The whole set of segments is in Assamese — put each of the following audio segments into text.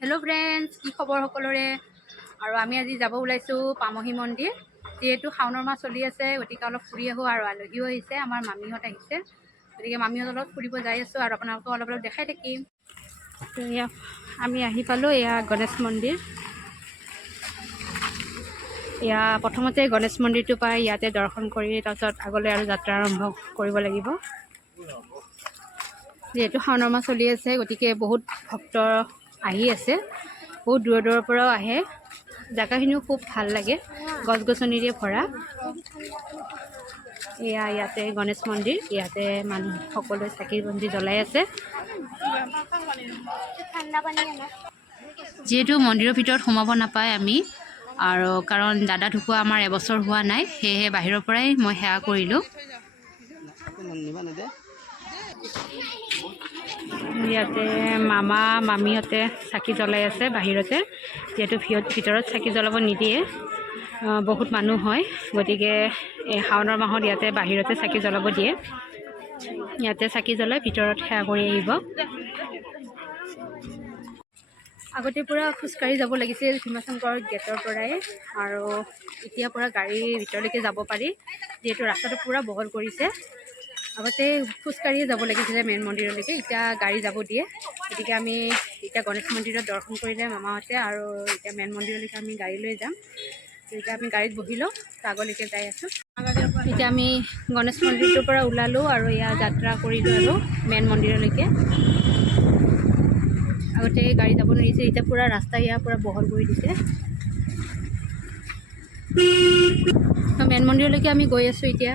हेलो फ्रेंड्स की खबर सकलोरे और आमी आज যাব ওলাইছো পামহি মন্দিৰ যেহেতু শাওনৰ মাহ চলি আছে গতিকে অলপ ফুৰি আহো আৰু আলহীও আহিছে আমাৰ মামীহঁত আহিছে গতিকে মামীহঁতৰ লগত ফুৰিব যাই আছো আৰু আপোনালোকক অলপ অলপ দেখাই থাকিম আমি আহি পালো এয়া গণেশ মন্দিৰ এয়া প্ৰথমতে গণেশ মন্দিৰটো পাই ইয়াতে দৰ্শন কৰি তাৰপিছত আগলৈ আৰু যাত্ৰা আৰম্ভ কৰিব লাগিব যেহেতু শাওনৰ মাহ চলি আছে গতিকে বহুত ভক্ত আহি আছে বহুত দূৰৰ দূৰৰ পৰাও আহে জাগাখিনিও খুব ভাল লাগে গছ গছনিৰে ভৰা এয়া ইয়াতে গণেশ মন্দিৰ ইয়াতে মানুহ সকলোৱে চাকিৰ বন্তি জ্বলাই আছে যেহেতু মন্দিৰৰ ভিতৰত সোমাব নাপায় আমি আৰু কাৰণ দাদা ঢুকুৱা আমাৰ এবছৰ হোৱা নাই সেয়েহে বাহিৰৰ পৰাই মই সেৱা কৰিলোঁ ইয়াতে মামা মামীহঁতে চাকি জ্বলাই আছে বাহিৰতে যেহেতু ভিতৰত চাকি জ্বলাব নিদিয়ে বহুত মানুহ হয় গতিকে এই শাওনৰ মাহত ইয়াতে বাহিৰতে চাকি জ্বলাব দিয়ে ইয়াতে চাকি জ্বলাই ভিতৰত সেৱা কৰি আহিব আগতে পুৰা খোজকাঢ়ি যাব লাগিছিল ভীমাশংকৰ গেটৰ পৰাই আৰু এতিয়া পুৰা গাড়ীৰ ভিতৰলৈকে যাব পাৰি যিহেতু ৰাস্তাটো পুৰা বহল কৰিছে আগতে খোজকাঢ়িয়ে যাব লাগিছিলে মেইন মন্দিৰলৈকে এতিয়া গাড়ী যাব দিয়ে গতিকে আমি এতিয়া গণেশ মন্দিৰত দৰ্শন কৰিলে মামাহঁতে আৰু এতিয়া মেইন মন্দিৰলৈকে আমি গাড়ী লৈ যাম এতিয়া আমি গাড়ীত বহি লওঁ আগলৈকে যাই আছোঁ এতিয়া আমি গণেশ মন্দিৰটোৰ পৰা ওলালোঁ আৰু ইয়াৰ যাত্ৰা কৰিলোঁ আৰু মেইন মন্দিৰলৈকে আগতে গাড়ী যাব নোৱাৰিছে এতিয়া পুৰা ৰাস্তা ইয়াৰ পুৰা বহল কৰি দিছে মেইন মন্দিৰলৈকে আমি গৈ আছোঁ এতিয়া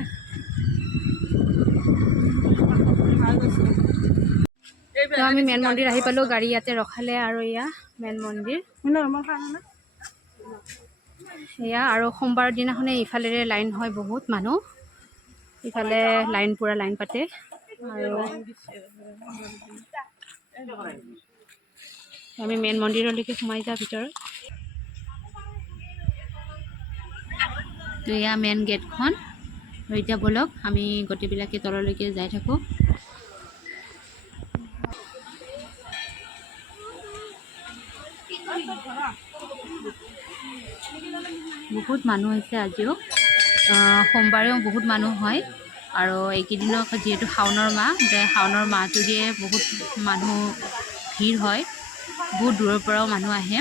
আমি মেইন মন্দিৰ আহি পালোঁ গাড়ী ইয়াতে ৰখালে আৰু এয়া মেইন মন্দিৰ এয়া আৰু সোমবাৰ দিনাখনে ইফালেৰে লাইন হয় বহুত মানুহ ইফালে লাইন পুৰা লাইন পাতে আৰু আমি মেইন মন্দিৰলৈকে সোমাই যাওঁ ভিতৰত তো এয়া মেইন গেটখন এতিয়া বলক আমি গোটেইবিলাকে তললৈকে যাই থাকোঁ বহুত মানুহ হৈছে আজিও সোমবাৰেও বহুত মানুহ হয় আৰু এইকেইদিনক যিহেতু শাওনৰ মাহটো দিয়ে বহুত মানুহ ভিৰ হয় বহুত দূৰৰ পৰাও মানুহ আহে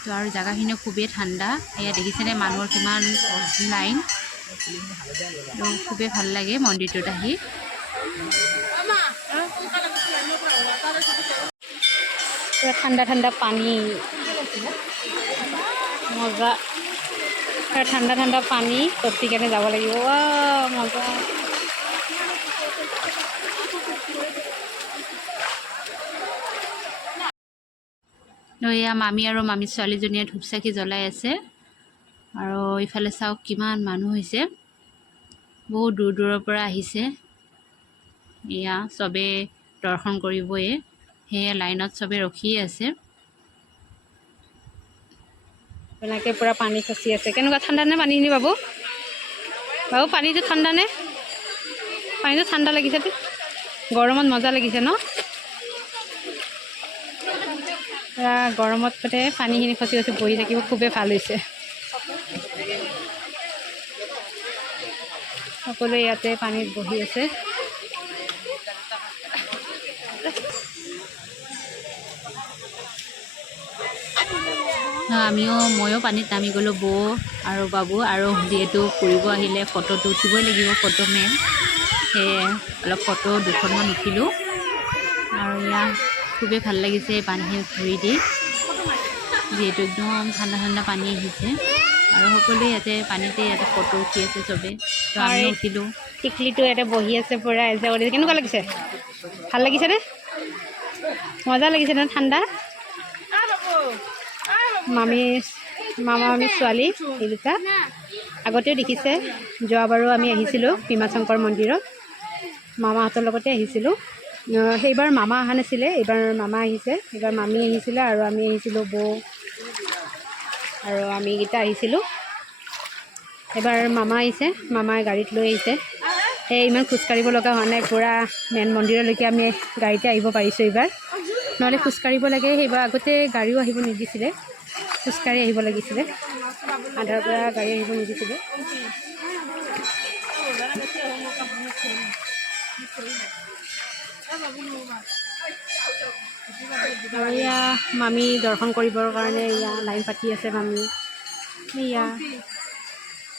তো আৰু জাগাখিনিও খুবেই ঠাণ্ডা এয়া দেখিছেনে মানুহৰ কিমান লাইন খুবেই ভাল লাগে মন্দিৰটোত আহি ঠাণ্ডা ঠাণ্ডা পানী মজা ঠাণ্ডা ঠাণ্ডা পানী ততি কেনে যাব লাগিব মজা এয়া মামী আৰু মামী ছোৱালীজনীয়ে ধূপ চাকি জ্বলাই আছে আৰু ইফালে চাওক কিমান মানুহ হৈছে বহুত দূৰ দূৰৰ পৰা আহিছে এয়া চবে দৰ্শন কৰিবই সেয়ে লাইনত চবে ৰখিয়ে আছে এনেকৈ পুৰা পানী খচি আছে কেনেকুৱা ঠাণ্ডা নে পানীখিনি বাবু বাবু পানীটো ঠাণ্ডা নে পানীটো ঠাণ্ডা লাগিছে গৰমত মজা লাগিছে ন গৰমত মানে পানীখিনি খচি খচি বহি থাকিব খুবেই ভাল হৈছে সকলোৱে ইয়াতে পানীত বহি আছে ময়ো পানীত নামি গ'লোঁ বৌ আৰু বাবু আৰু যিহেতু ফুৰিব আহিলে ফটোটো উঠিবই লাগিব ফটো মেইন সেয়ে অলপ ফটো দুখনমান উঠিলোঁ আৰু ইয়াত খুবেই ভাল লাগিছে এই পানীখিনি ঘূৰি দি যিহেতু একদম ঠাণ্ডা ঠাণ্ডা পানী আহিছে আৰু সকলোৱে ইয়াতে পানীতে ইয়াতে ফটো উঠি আছে চবে তো আমি উঠিলোঁ টিকলিটো ইয়াতে বহি আছে পুৰা এনজয় কৰিছে কেনেকুৱা লাগিছে ভাল লাগিছেনে মজা লাগিছেনে ঠাণ্ডা মামা ছোৱালী এই দুটা আগতেও দেখিছে যোৱাবাৰো আমি আহিছিলোঁ ভীমাশংকৰ মন্দিৰত মামাহঁতৰ লগতে আহিছিলোঁ সেইবাৰ মামা অহা নাছিলে এইবাৰ মামা আহিছে এইবাৰ মামী আহিছিলে আৰু আমি আহিছিলোঁ বৌ আৰু আমিকেইটা আহিছিলোঁ এইবাৰ মামা আহিছে মামাই গাড়ীত লৈ আহিছে সেই ইমান খোজকাঢ়িব লগা হোৱা নাই পুৰা মেইন মন্দিৰলৈকে আমি গাড়ীতে আহিব পাৰিছোঁ এইবাৰ নহ'লে খোজকাঢ়িব লাগে। সেইবাৰ আগতে গাড়ীও আহিব নিদিছিলে, খোজকাঢ়ি আহিব লাগিছিলে, আধাৰ পৰা গাড়ী আহিব নিদিছিলে। আৰু এয়া মামী দৰ্শন কৰিবৰ কাৰণে এয়া লাইন পাতি আছে। এয়া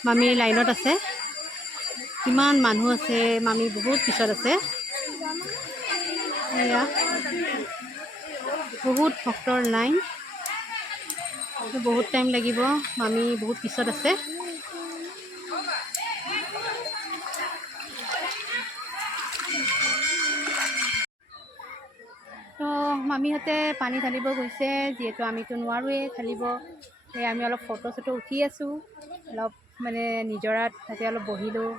মামী লাইনত আছে, কিমান মানুহ আছে, মামী বহুত পিছত আছে। এয়া বহুত ভক্তৰ লাইন, বহুত টাইম লাগিব, মামী বহুত পিছত আছে। তো মামীহঁতে পানী ঢালিব গৈছে, যিহেতু আমিতো নোৱাৰোৱেই ঢালিব। সেই আমি অলপ ফটো চটো উঠি আছোঁ, অলপ মানে নিজৰাত তাতে অলপ বহিলোঁ,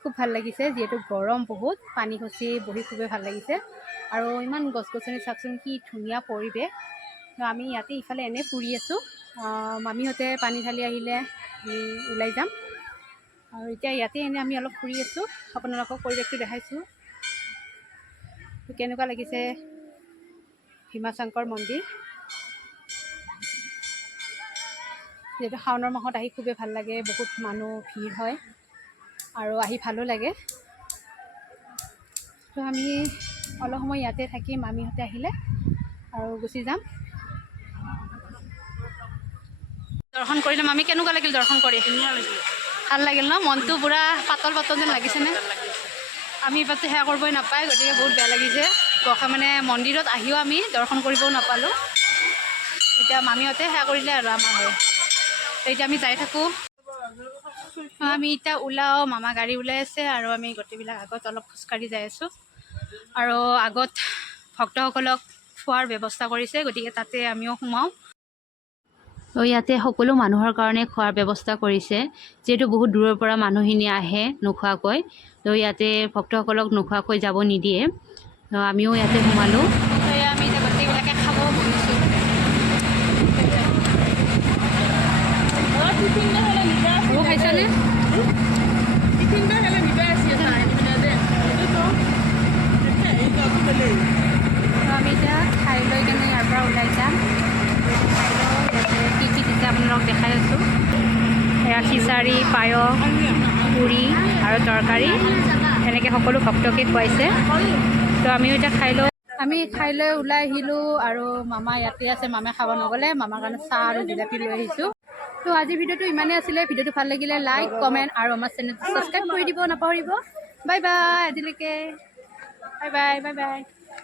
খুব ভাল লাগিছে। যিহেতু গৰম বহুত, পানী খচি বহি খুবেই ভাল লাগিছে। আৰু ইমান গছ গছনি চাওকচোন, কি ধুনীয়া পৰিৱেশ। তো আমি ইয়াতে ইফালে এনেই ফুৰি আছোঁ, মামীহঁতে পানী ঢালি আহিলে আমি ওলাই যাম। আৰু এতিয়া ইয়াতে এনেই আমি অলপ ফুৰি আছোঁ, আপোনালোকক পৰিৱেশটো দেখাইছোঁ। কেনেকুৱা লাগিছে ভীমাশংকৰ মন্দিৰ। যিহেতু শাওণৰ মাহত আহি খুবেই ভাল লাগে, বহুত মানুহ ভিৰ হয় আৰু আহি ভালো লাগে। তো আমি অলপ সময় ইয়াতে থাকি মামীহঁতে আহিলে আৰু গুচি যাম। দৰ্শন কৰিলে মামী কেনেকুৱা লাগিল দৰ্শন কৰি? ভাল লাগিল ন? মনটো পূৰা পাতল পাতল যেন লাগিছেনে? আমি এইবাৰতো সেৱা কৰিবই নাপায়, গতিকে বহুত বেয়া লাগিছে। মানে মন্দিৰত আহিও আমি দৰ্শন কৰিবও নাপালোঁ। এতিয়া মামীহঁতে সেৱা কৰিলে আৰু আমাৰ হৈ। এতিয়া আমি যাই থাকোঁ। আমি এতিয়া ওলাওঁ, মামা গাড়ী ওলাই আছে আৰু আমি গোটেইবিলাক আগত অলপ খোজকাঢ়ি যাই আছোঁ। আৰু আগত ভক্তসকলক খোৱাৰ ব্যৱস্থা কৰিছে, গতিকে তাতে আমিও সোমাওঁ। তো ইয়াতে সকলো মানুহৰ কাৰণে খোৱাৰ ব্যৱস্থা কৰিছে, যিহেতু বহুত দূৰৰ পৰা মানুহখিনি আহে নোখোৱাকৈ। তো ইয়াতে ভক্তসকলক নোখোৱাকৈ যাব নিদিয়ে। তো আমিও ইয়াতে সোমালোঁ। তো আমি এতিয়া গোটেইবিলাকে খাব বহিছোঁ। খাইছানে? আমি এতিয়া খাই লৈ কেনে ইয়াৰ পৰা ওলাই যাম। কি কি দিছে আপোনালোকক দেখাই আছোঁ। এয়া খিচাৰি, পায়স, পুৰি আৰু তৰকাৰী, এনেকৈ সকলো ভক্তকে খুৱাইছে। তো আমিও এতিয়া আমি খাই লৈ ওলাই আহিলোঁ আৰু মামা ইয়াতে আছে, মামে খাব নগ'লে, মামাৰ কাৰণে চাহ আৰু জিলাপি লৈ আহিছোঁ। তো আজিৰ ভিডিঅ'টো ইমানেই আছিলে। ভিডিঅ'টো ভাল লাগিলে লাইক, কমেণ্ট আৰু আমাৰ চেনেলটো ছাবস্ক্ৰাইব কৰি দিব নাপাহৰিব। বাই বাই, আজিলৈকে বাই বাই বাই বাই।